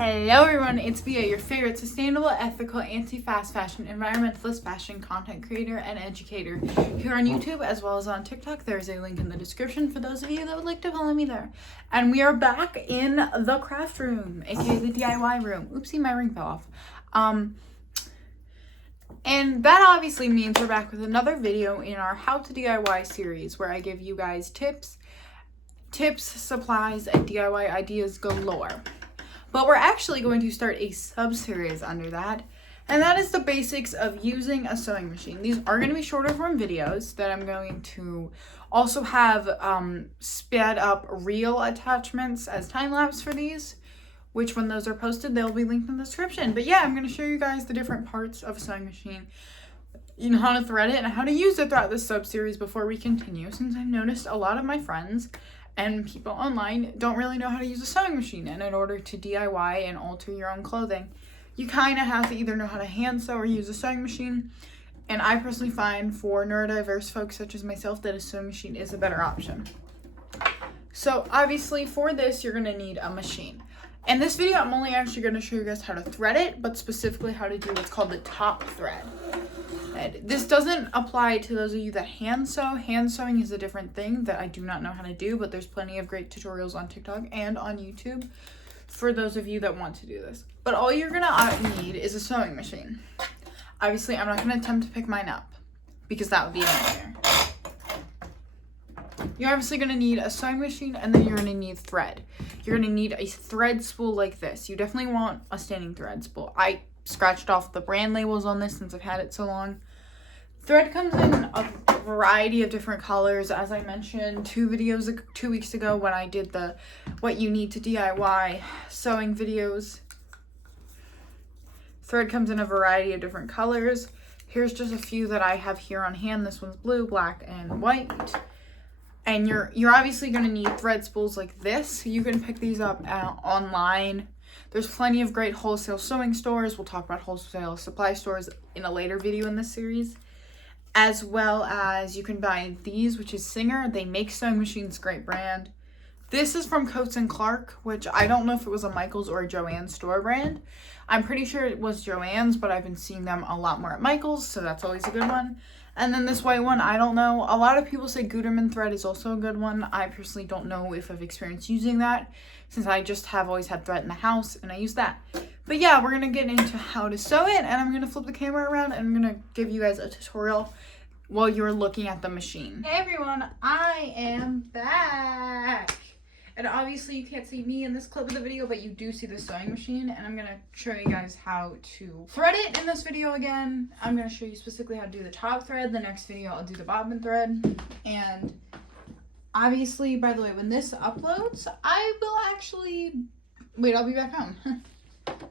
Hello everyone, it's Via, your favorite sustainable, ethical, anti-fast fashion, environmentalist fashion content creator and educator here on YouTube as well as on TikTok. There's a link in the description for those of you that would like to follow me there. And we are back in the craft room, aka the DIY room. Oopsie, my ring fell off. And that obviously means we're back with another video in our How to DIY series where I give you guys tips, supplies, and DIY ideas galore. But we're actually going to start a sub-series under that, and that is the basics of using a sewing machine. These are going to be shorter form videos that I'm going to also have sped up reel attachments as time-lapse for these, which when those are posted, they'll be linked in the description. But yeah, I'm going to show you guys the different parts of a sewing machine, you know, how to thread it and how to use it throughout this sub-series before we continue, since I've noticed a lot of my friends and people online don't really know how to use a sewing machine. And in order to DIY and alter your own clothing, you kind of have to either know how to hand sew or use a sewing machine. And I personally find for neurodiverse folks such as myself that a sewing machine is a better option. So obviously for this, you're going to need a machine. In this video, I'm only actually going to show you guys how to thread it, but specifically how to do what's called the top thread. And this doesn't apply to those of you that hand sew. Hand sewing is a different thing that I do not know how to do, but there's plenty of great tutorials on TikTok and on YouTube for those of you that want to do this. But all you're going to need is a sewing machine. Obviously, I'm not going to attempt to pick mine up because that would be a nightmare. You're obviously going to need a sewing machine, and then you're going to need thread. You're going to need a thread spool like this. You definitely want a standing thread spool. I scratched off the brand labels on this since I've had it so long. Thread comes in a variety of different colors. As I mentioned 2 weeks ago when I did the what you need to DIY sewing videos. Thread comes in a variety of different colors. Here's just a few that I have here on hand. This one's blue, black, and white. And you're obviously going to need thread spools like this. You can pick these up online. There's plenty of great wholesale sewing stores. We'll talk about wholesale supply stores in a later video in this series. As well as you can buy these, which is Singer. They make sewing machines, great brand. This is from Coats & Clark, which I don't know if it was a Michael's or a Joann's store brand. I'm pretty sure it was Joann's, but I've been seeing them a lot more at Michael's, so that's always a good one. And then this white one, I don't know. A lot of people say Gutermann thread is also a good one. I personally don't know if I've experienced using that, since I just have always had thread in the house and I use that. But yeah, we're going to get into how to sew it, and I'm going to flip the camera around and I'm going to give you guys a tutorial while you're looking at the machine. Hey everyone, I am back. And obviously you can't see me in this clip of the video, but you do see the sewing machine, and I'm going to show you guys how to thread it in this video again. I'm going to show you specifically how to do the top thread. The next video I'll do the bobbin thread. And obviously, by the way, when this uploads, I will actually... Wait, I'll be back home.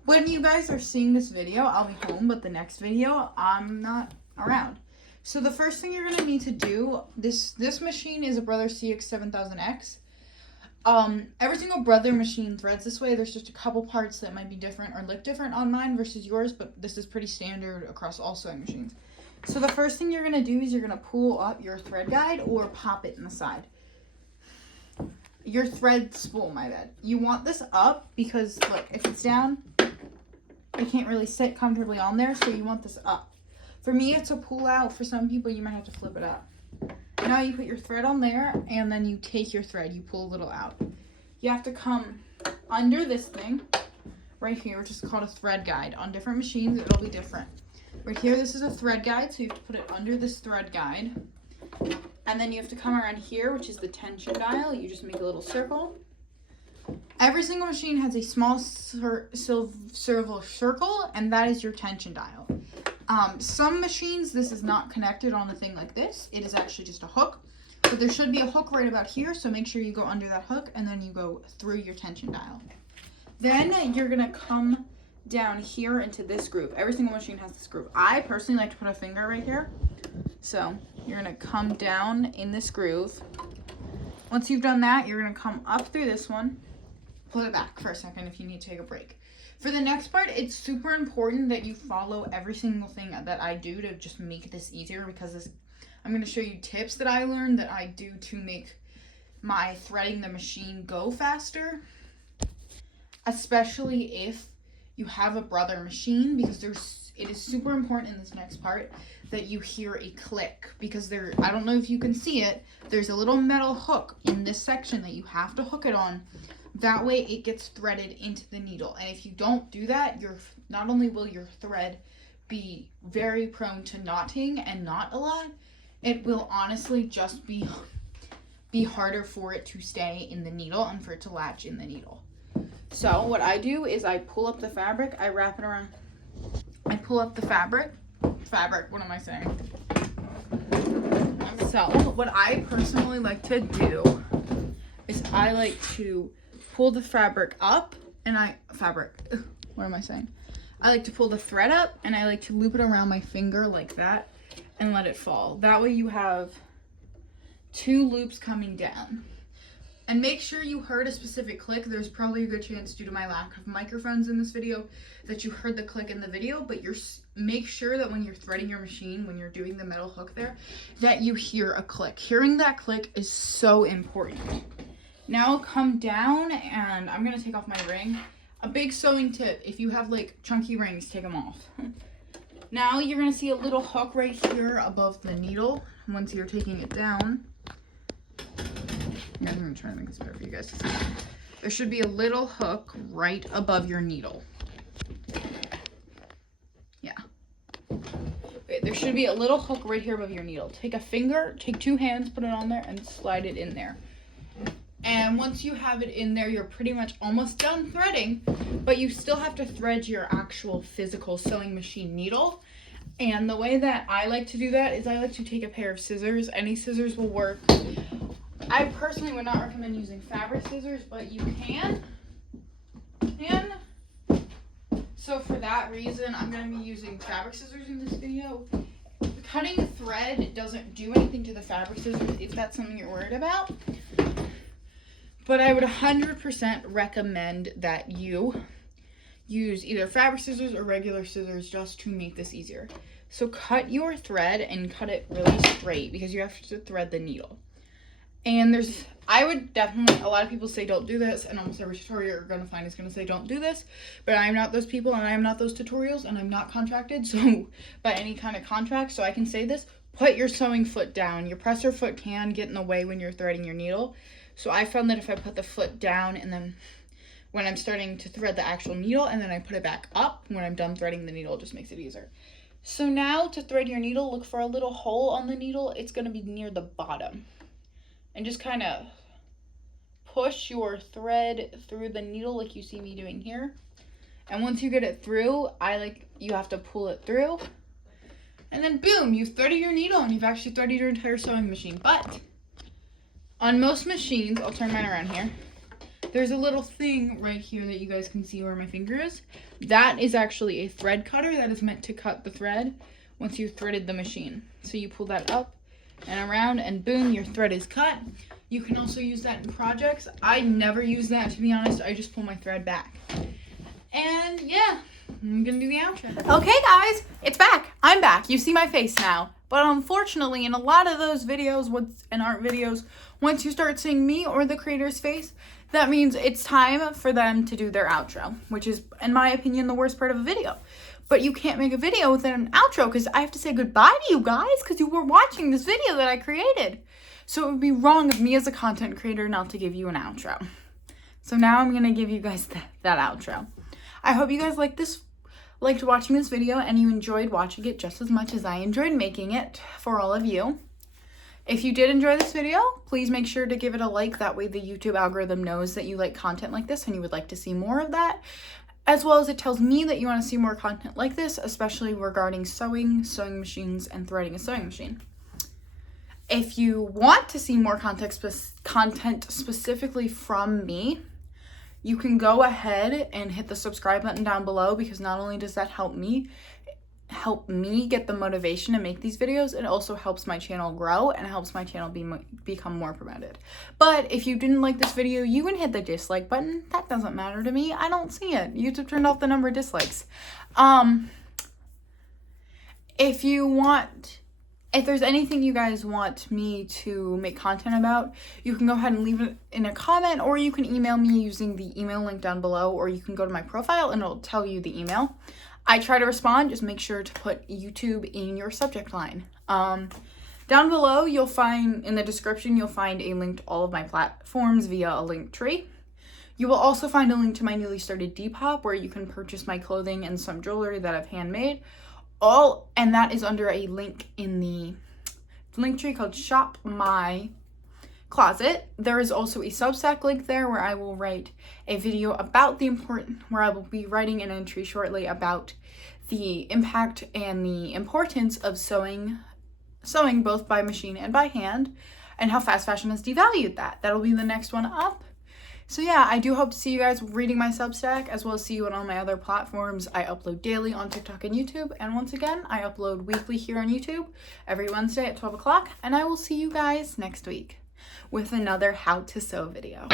When you guys are seeing this video, I'll be home, but the next video, I'm not around. So the first thing you're going to need to do, this machine is a Brother CX7000X. Every single Brother machine threads this way. There's just a couple parts that might be different or look different on mine versus yours, but this is pretty standard across all sewing machines. So the first thing you're going to do is you're going to pull up your thread guide or pop it in the side. Your thread spool, my bad. You want this up because, look, if it's down, it can't really sit comfortably on there, so you want this up. For me, it's a pull out. For some people, you might have to flip it up. Now you put your thread on there, and then you take your thread. You pull a little out. You have to come under this thing right here, which is called a thread guide. On different machines, it'll be different. Right here, this is a thread guide, so you have to put it under this thread guide. And then you have to come around here, which is the tension dial. You just make a little circle. Every single machine has a small silver circle, and that is your tension dial. Some machines, this is not connected on a thing like this. It is actually just a hook. But there should be a hook right about here, so make sure you go under that hook, and then you go through your tension dial. Then you're going to come down here into this groove. Every single machine has this groove. I personally like to put a finger right here. So you're going to come down in this groove. Once you've done that, you're going to come up through this one. Pull it back for a second if you need to take a break. For the next part, it's super important that you follow every single thing that I do to just make this easier, because I'm going to show you tips that I learned that I do to make my threading the machine go faster. especially if you have a brother machine, because it is super important in this next part that you hear a click, because I don't know if you can see it, there's a little metal hook in this section that you have to hook it on. That way it gets threaded into the needle. And if you don't do that, not only will your thread be very prone to knotting and knot a lot, it will honestly just be harder for it to stay in the needle and for it to latch in the needle. So what I do is I pull up the fabric, I wrap it around, I pull up the fabric, what am I saying? So what I personally like to do is I like to pull the fabric up and I like to pull the thread up and I like to loop it around my finger like that and let it fall. That way you have 2 loops coming down. And make sure you heard a specific click. There's probably a good chance, due to my lack of microphones in this video, that you heard the click in the video, but make sure that when you're threading your machine, when you're doing the metal hook there, that you hear a click. Hearing that click is so important. Now come down, and I'm gonna take off my ring. A big sewing tip, if you have like chunky rings, take them off. Now you're gonna see a little hook right here above the needle once you're taking it down. I'm gonna try to make this better for you guys to see. There should be a little hook right above your needle. Yeah. Okay, there should be a little hook right here above your needle. Take a finger, take 2 hands, put it on there, and slide it in there. And once you have it in there, you're pretty much almost done threading, but you still have to thread your actual physical sewing machine needle. And the way that I like to do that is I like to take a pair of scissors. Any scissors will work. I personally would not recommend using fabric scissors, but you can. So for that reason, I'm going to be using fabric scissors in this video. Cutting thread doesn't do anything to the fabric scissors if that's something you're worried about. But I would 100% recommend that you use either fabric scissors or regular scissors just to make this easier. So cut your thread and cut it really straight because you have to thread the needle. And I would definitely, a lot of people say don't do this, and almost every tutorial you're going to find is going to say don't do this, but I'm not those people and I'm not those tutorials and I'm not contracted by any kind of contract, so I can say this: put your sewing foot down. Your presser foot can get in the way when you're threading your needle. So I found that if I put the foot down and then when I'm starting to thread the actual needle and then I put it back up when I'm done threading the needle, it just makes it easier. So now to thread your needle, look for a little hole on the needle. It's going to be near the bottom. And just kind of push your thread through the needle like you see me doing here. And once you get it through, you have to pull it through. And then boom, you've threaded your needle and you've actually threaded your entire sewing machine. But on most machines, I'll turn mine around here, there's a little thing right here that you guys can see where my finger is. That is actually a thread cutter that is meant to cut the thread once you've threaded the machine. So you pull that up and around and boom, your thread is cut. You can also use that in projects. I never use that, to be honest. I just pull my thread back. And yeah, I'm gonna do the outro. Okay guys, it's back. I'm back. You see my face now. But unfortunately, in a lot of those videos, and art videos, once you start seeing me or the creator's face, that means it's time for them to do their outro, which is, in my opinion, the worst part of a video. But you can't make a video without an outro because I have to say goodbye to you guys because you were watching this video that I created. So it would be wrong of me as a content creator not to give you an outro. So now I'm going to give you guys that outro. I hope you guys liked watching this video and you enjoyed watching it just as much as I enjoyed making it for all of you. If you did enjoy this video, please make sure to give it a like. That way the YouTube algorithm knows that you like content like this and you would like to see more of that. As well as it tells me that you want to see more content like this, especially regarding sewing machines, and threading a sewing machine. If you want to see more content specifically from me, you can go ahead and hit the subscribe button down below, because not only does that help me get the motivation to make these videos, it also helps my channel grow and helps my channel become more promoted. But if you didn't like this video, you can hit the dislike button. That doesn't matter to me. I don't see it. YouTube turned off the number of dislikes. If you want if there's anything you guys want me to make content about, you can go ahead and leave it in a comment, or you can email me using the email link down below, or you can go to my profile and it'll tell you the email. I try to respond. Just make sure to put YouTube in your subject line. Down below, you'll find, in the description, you'll find a link to all of my platforms via a link tree. You will also find a link to my newly started Depop, where you can purchase my clothing and some jewelry that I've handmade. And that is under a link in the link tree called Shop My Closet. There is also a Substack link there where I will write a video about where I will be writing an entry shortly about the impact and the importance of sewing both by machine and by hand, and how fast fashion has devalued that. That'll be the next one up. So yeah, I do hope to see you guys reading my Substack, as well as see you on all my other platforms. I upload daily on TikTok and YouTube, and once again, I upload weekly here on YouTube every Wednesday at 12 o'clock, and I will see you guys next week with another how to sew video.